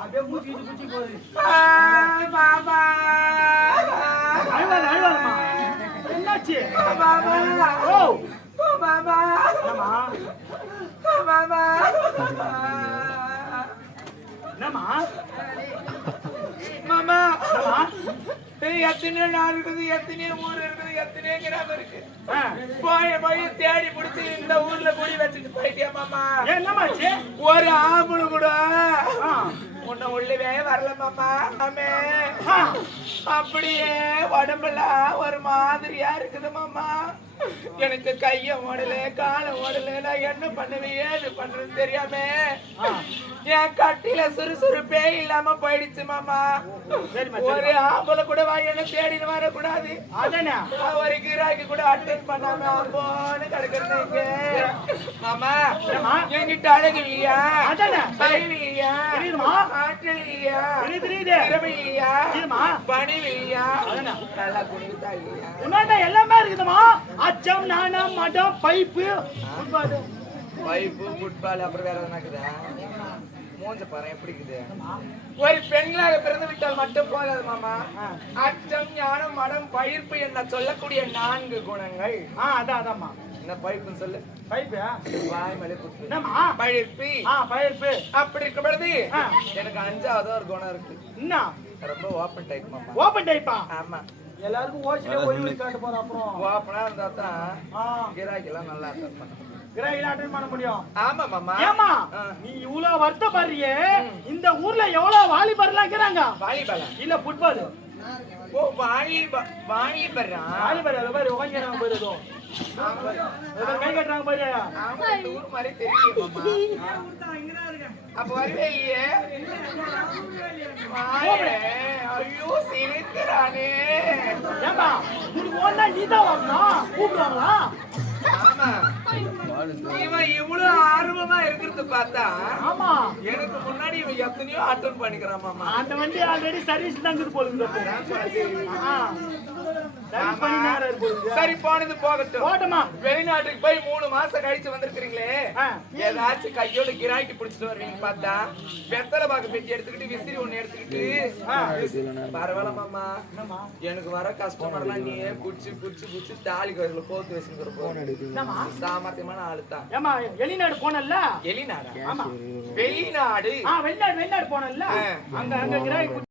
அப்படியே மூச்சு குச்சி போகுது. பாபா அழுவாதம்மா. என்னாச்சு பாபா ஓ பாபா என்னம்மா பாபா என்னம்மா மாமா என்னம்மா எத்தனையோ நாள் இருக்குது, எத்தனையோ ஊர் இருக்குது, எத்தனையோ கிராமம் இருக்கு. ஆ, போய் தேடி பிடிச்சி இந்த ஊர்ல குடி வச்சுட்டு போயிட்டியா மாமா? என்னம்மாச்சு ஒரு ஆம்பளை கூட ஆ, உன்னை உள்ளவே வரல மாமா. ஆமே ஆ, அப்படியே உடம்பெல்லாம் ஒரு மாதிரியா இருக்குது மாமா. எனக்கு கைய ஓடல காலை ஓடல, நான் என்ன பண்ணுவேன் ஏது பண்றேன்னு தெரியாம என் கட்டில சுறுசுறுப்பே இல்லாம போயிடுச்சு மாமா. ஒரு ஆம்பளை கூட என்ன தேடின்னு வரக்கூடாது, அதானே ஒரு கிராக்கி கூட அட்டென்ட் பண்ணாம போன்னு கிடக்குறீங்க மாமா. என்கிட்ட அழகு இல்லையா, அதானே அறிவு இல்லையா, ஆற்றல் இல்லையா, திறமை இல்லையா, பணிவு இல்லையா, நல்லா குடித்தா இல்லையா? உன்னாட்ட எல்லாமே இருக்குதுமா. அச்சம் நாணம் மடம் பைப்பு ஃபுட்பால் பைப்பு ஃபுட்பால் அப்புறம் வேற எதனா இருக்குதா? மூஞ்ச பாரு எப்படி இருக்குது. ஒரு பெண்களாக பிறந்து விட்டால் மட்டும் போதாது மாமா. அச்சம் ஞானம் மடம் பயிர்ப்பு என்ன சொல்லக்கூடிய 4 குணங்கள். அதான் அதாம்மா. என்ன பைப்புன்னு சொல்லு. பைப்பா வாய் மேலே குத்து. என்னம்மா பயிர்ப்பு. பயிர்ப்பு. அப்படி இருக்கும் பொழுது எனக்கு 5வது ஒரு குணம் இருக்கு. என்ன? ரொம்ப ஓப்பன் டைப் மாமா. ஓப்பன் டைப்பா? ஆமா. எல்லாருக்கும் ஓசிலே போய் காட்ட போற. அப்புறம் ஓப்பனா இருந்தா தான் கிராக்கி எல்லாம் நல்லா இருக்கும். கிராக்கி அட்டெண்ட் பண்ண முடியும். ஆமா மாமா. ஏமா நீ இவ்வளவு வருத்தப்படுறியே, இந்த ஊர்ல எவ்வளவு வாலிபர்லாம் இருக்கிறாங்க. வாலிபாலா இல்ல ஃபுட்பால்? ஓ வாலிபரா? வாலிபர் அது மாதிரி உட்காந்துறாங்க பாரு. ஏதோ கை கட்டுறாங்க பாரு. ஆமா இந்த ஊர் மாதிரி தெரியும் மாமா. அப்ப வரவே இல்லையே. ஐயோ சிரிக்கிறானே. ஏமா உனக்கு ஒண்ணா நீதான் வரணும், கூப்பிடுவாங்களா? ஆமா இவன் இவ்வளவு ஆர்வமா இருக்கிறது பார்த்தா ஆமா எனக்கு முன்னாடி இவன் எத்தனையோ அட்டன் பண்ணிக்கிறான் மாமா. அந்த வண்டி ஆல்ரெடி சர்வீஸ் தான் இருக்குது போல இருக்குது. சரி போனது போகட்டும். போட்டமா வெளிநாட்டுக்கு போய் 3 மாசம் கழிச்சு வந்திருக்கீங்களே, ஏதாச்சும் கையோட கிராக்கி பிடிச்சிட்டு வருவீங்க பார்த்தா வெத்தலை பாக்கு பெட்டி எடுத்துக்கிட்டு விசிறி ஒண்ணு எடுத்துக்கிட்டு பரவாயில்ல மாமா. எனக்கு வர கஸ்டமர்லாம் நீ புடிச்சு புடிச்சு புடிச்சு தாலி கோயில போட்டு வச்சுக்கிற போன சாமர்த்தியமான ஆளுதான். ஏமா வெளிநாடு போனல்ல? வெளிநாடு? ஆமா வெளிநாடு. வெளிநாடு போனல்ல, அங்க அங்க கிராக்கி